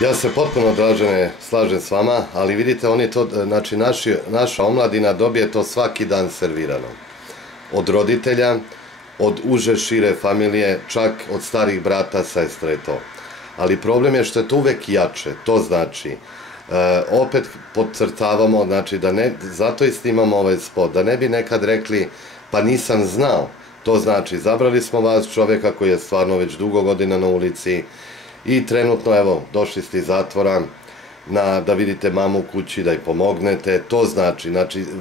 Ja se potpuno, Dražene, slažem s vama, ali vidite, oni to, znači naša omladina dobije to svaki dan servirano. Od roditelja, od uže šire familije, čak od starih brata, sestre to. Ali problem je što je to uvek jače, to znači, opet podcrtavamo, znači da ne, zato i snimamo ovaj spot, da ne bi nekad rekli, pa nisam znao, to znači, zabrali smo vas, čovjeka koji je stvarno već dugo godina na ulici, i trenutno, evo, došli ste iz zatvora da vidite mamu u kući, da joj pomognete. To znači,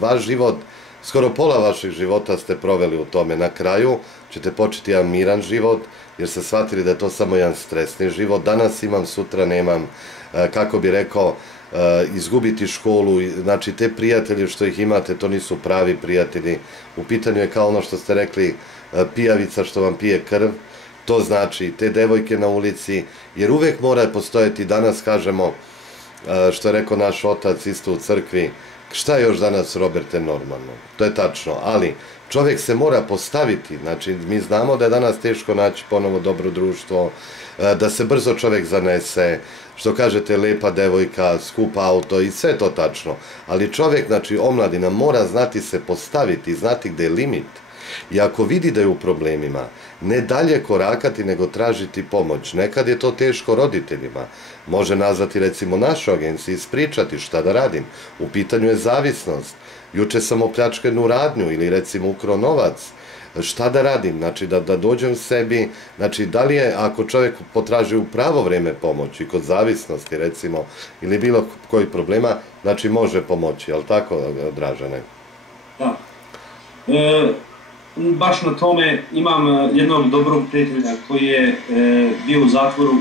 vaš život, skoro pola vašeg života ste proveli u tome. Na kraju ćete početi jedan miran život, jer ste shvatili da je to samo jedan stresni život. Danas imam, sutra nemam, kako bi rekao, izgubiti školu, znači te prijatelje što ih imate, to nisu pravi prijatelji. U pitanju je kao ono što ste rekli, pijavica što vam pije krv. To znači, te devojke na ulici, jer uvek mora postojati, danas kažemo, što je rekao naš otac isto u crkvi, šta je još danas, Roberte, normalno? To je tačno, ali čovjek se mora postaviti, znači mi znamo da je danas teško naći ponovo dobro društvo, da se brzo čovjek zanese, što kažete, lepa devojka, skup auto i sve to tačno, ali čovjek, znači omladina, mora znati se postaviti, znati gde je limit. I ako vidi da je u problemima, ne dalje korakati, nego tražiti pomoć. Nekad je to teško roditeljima. Može nazvati, recimo, našu agenciju, ispričati šta da radim. U pitanju je zavisnost. Juče sam opljačkao jednu radnju ili, recimo, ukrao novac. Šta da radim? Znači, da dođem sebi. Znači, da li je, ako čovjek potraži u pravo vreme pomoć i kod zavisnosti, recimo, ili bilo kojih problema, znači, može pomoći. Je li tako, Dražane? Da. Baš na tome imam jednog dobrog prijatelja koji je bio u zatvoru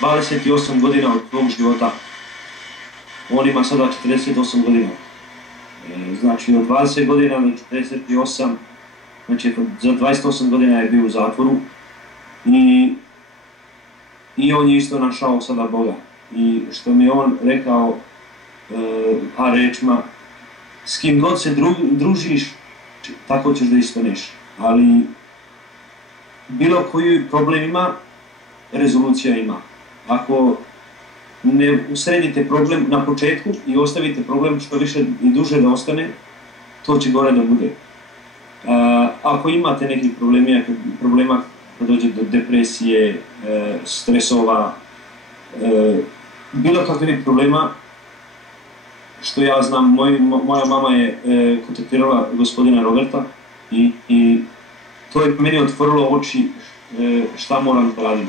28 godina od svog života. On ima sada 48 godina. Znači od 20 godina do 48, znači za 28 godina je bio u zatvoru i on je isto našao sada Boga. I što mi je on rekao par rečima, s kim god se družiš, tako ćeš da ispaneš, ali bilo koji problem ima, rezolucija ima. Ako ne usredite problem na početku i ostavite problem što više i duže da ostane, to će gore da bude. Ako imate nekih problema kad dođe do depresije, stresova, bilo kakvih problema, što ja znam, moja mama je kontaktirala gospodina Roberta i to je meni otvorilo oči šta moram da radim.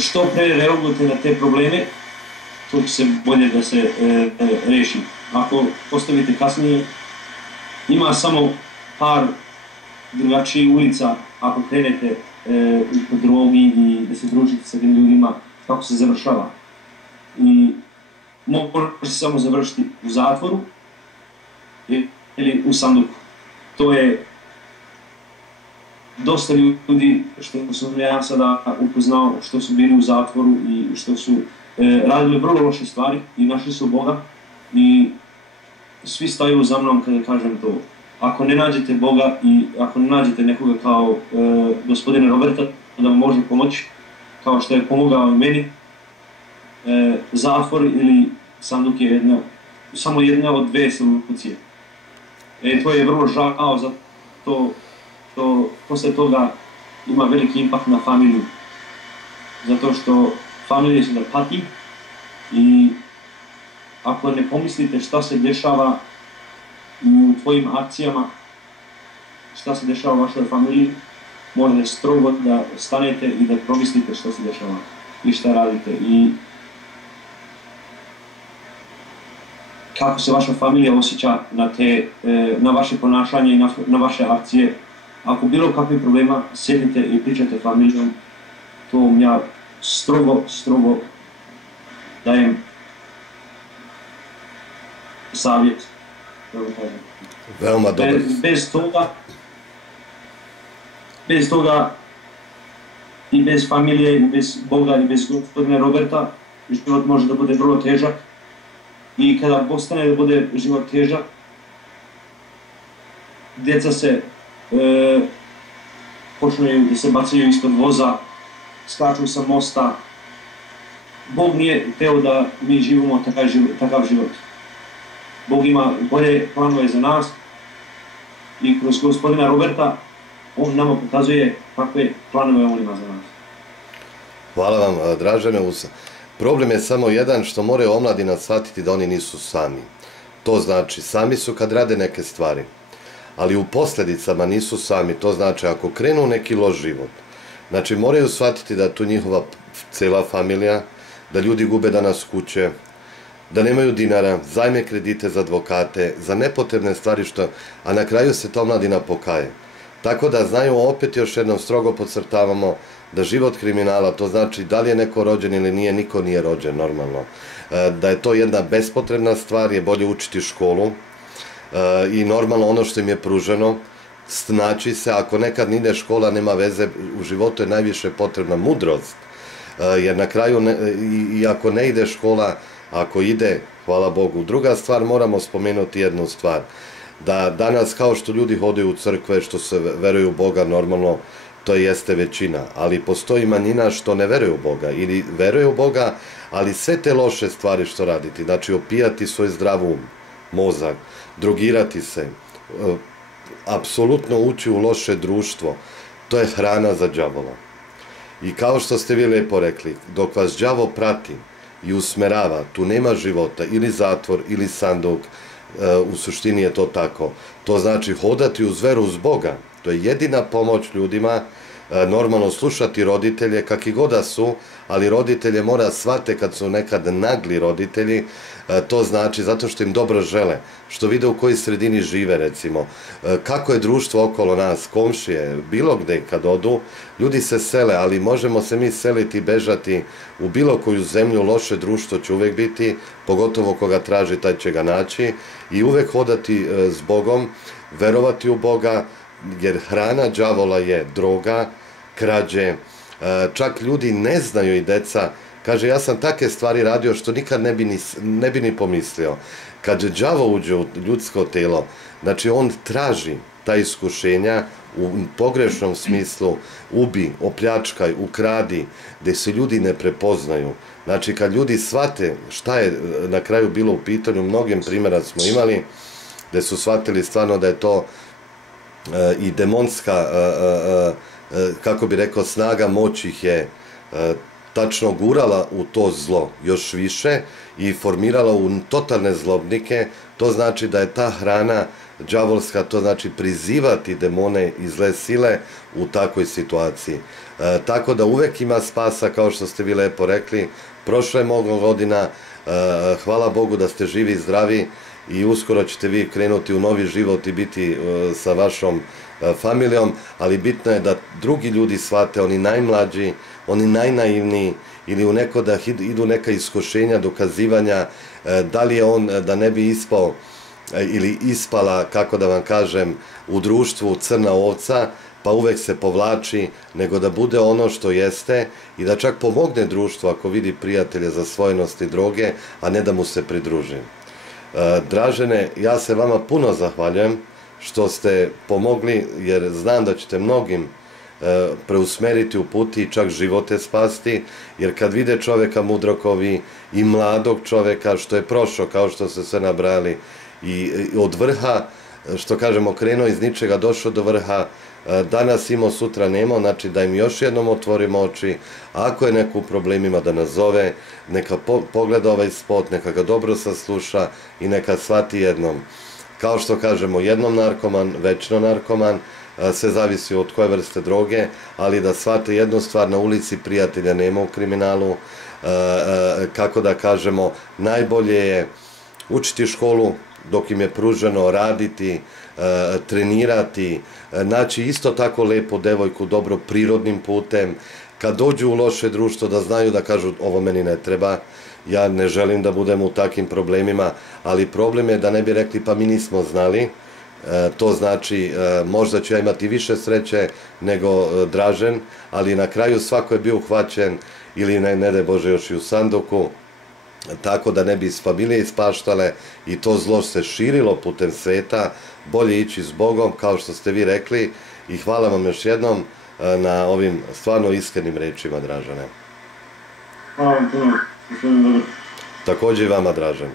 Što pre reagujete na te probleme, to će se bolje da se reši. Ako postavite kasnije, ima samo par drugačijih ulica ako krenete u drogi i da se družite sa tim ljudima, kako se završava. I može se samo završiti u zatvoru ili u sanduku. To je dosta ljudi što sam ja sada upoznao, što su bili u zatvoru i što su radili vrlo loše stvari i našli su Boga i svi staju za mnom kada kažem to. Ako ne nađete Boga i ako ne nađete nekoga kao gospodina Roberta da vam može pomoći, kao što je pomogao i meni, zatvor ili sanduk je samo jedna od dve solucije. To je vrlo žao, zato što posle toga ima veliki impakt na familiju. Zato što familija se da pati i ako ne pomislite šta se dešava u tvojim akcijama, šta se dešava u vašoj familiji, morate strogo da stanete i da promislite šta se dešava i šta radite. I kako se vaša familija osjeća na vaše ponašanje i na vaše akcije. Ako bilo kakvih problema, sjedite i pričate familijom, to vam ja strogo dajem savjet. Veoma dobro. Bez toga i bez familije, i bez Boga, i bez gospodina Roberta, život može da bude vrlo težak. I kada postane da bude život težak, djeca se počnu da se bacaju ispod voza, skaču sa mosta. Bog nije hteo da mi živimo takav život. Bog ima bolje planove za nas i kroz gospodina Roberta on nama pokazuje kakve planove on ima za nas. Hvala vam, Dražene. Problem je samo jedan, što moraju omladina shvatiti da oni nisu sami. To znači, sami su kad rade neke stvari, ali u posljedicama nisu sami. To znači, ako krenu u neki loš život, znači moraju shvatiti da je tu njihova cela familija, da ljudi gube danas kuće, da nemaju dinara, zajme kredite za advokate, za nepotrebne stvari, a na kraju se ta omladina pokaje. Tako da znaju, opet još jednom strogo podcrtavamo, da život kriminala, to znači da li je neko rođen ili nije, niko nije rođen normalno. Da je to jedna bespotrebna stvar, je bolje učiti školu i normalno ono što im je pruženo, snaći se, ako nekad ne ide škola, nema veze, u životu je najviše potrebna mudrost, jer na kraju, i ako ne ide škola, ako ide, hvala Bogu. Druga stvar, moramo spomenuti jednu stvar, da danas kao što ljudi hodaju u crkve, što se veruju u Boga normalno, to jeste većina, ali postoji manjina što ne veruje u Boga ili veruje u Boga, ali sve te loše stvari što raditi, znači opijati svoj zdrav um, mozak, drogirati se, apsolutno ući u loše društvo, to je hrana za đavola. I kao što ste vi lepo rekli, dok vas đavo prati i usmerava, tu nema života, ili zatvor, ili sanduk, u suštini je to tako. To znači hodati uz veru uz Boga. To je jedina pomoć ljudima, normalno slušati roditelje, kakvi god da su, ali roditelje mora shvate kad su nekad nagli roditelji, to znači zato što im dobro žele, što vide u kojoj sredini žive recimo, kako je društvo okolo nas, komšije, bilo gde kad odu, ljudi se sele, ali možemo se mi seliti i bežati u bilo koju zemlju, loše društvo će uvek biti, pogotovo koga traži, taj će ga naći i uvek hodati s Bogom, verovati u Boga, jer hrana đavola je droga, krađe, čak ljudi ne znaju i deca, kaže ja sam take stvari radio što nikad ne bi ni pomislio. Kad đavo uđe u ljudsko telo, znači on traži ta iskušenja u pogrešnom smislu, ubi, opljačkaj, ukradi, gde se ljudi ne prepoznaju. Znači kad ljudi shvate šta je na kraju bilo u pitanju, mnogim primjera smo imali, gde su shvatili stvarno da je to i demonska, kako bi rekao, snaga moć ih je tačno gurala u to zlo još više i formirala u totalne zlobnike. To znači da je ta hrana đavolska, to znači prizivati demone i zle sile u takvoj situaciji. Tako da uvek ima spasa, kao što ste vi lepo rekli. Prošlo je mnogo godina, hvala Bogu da ste živi i zdravi i uskoro ćete vi krenuti u novi život i biti sa vašom familijom, ali bitno je da drugi ljudi shvate, oni najmlađi, oni najnaivniji, ili u neko da idu neka iskušenja, dokazivanja, da li je on da ne bi ispao ili ispala, kako da vam kažem, u društvu crna ovca, pa uvek se povlači, nego da bude ono što jeste i da čak pomogne društvu ako vidi prijatelje zasvojenosti droge, a ne da mu se pridruži. Dražene, ja se vama puno zahvaljujem što ste pomogli, jer znam da ćete mnogim preusmeriti u puti i čak živote spasti, jer kad vide čoveka mudrokovi i mladog čoveka što je prošao, kao što ste sve nabrali, i od vrha, što kažemo, krenuo iz ničega, došao do vrha, danas imao, sutra nemao, znači da im još jednom otvorimo oči, ako je neko u problemima da nas zove, neka pogleda ovaj spot, neka ga dobro sasluša i neka shvati jednom. Kao što kažemo, jednom narkoman, večno narkoman, sve zavisi od koje vrste droge, ali da shvate jednu stvar, na ulici prijatelja nema u kriminalu, kako da kažemo, najbolje je učiti školu dok im je pruženo, raditi, trenirati, naći isto tako lepu devojku, dobro prirodnim putem, kad dođu u loše društvo da znaju da kažu ovo meni ne treba, ja ne želim da budem u takvim problemima, ali problem je da ne bi rekli pa mi nismo znali, to znači možda ću ja imati više sreće nego Dražen, ali na kraju svako je bio uhvaćen ili ne daj Bože još i u sanduku, tako da ne bi iz familije ispaštale i to zlo se širilo putem sveta, bolje ići s Bogom, kao što ste vi rekli, i hvala vam još jednom na ovim stvarno iskrenim rečima, Dražane. Hvala vam puno, gospodine Dobrić. Također i vama, Dražan.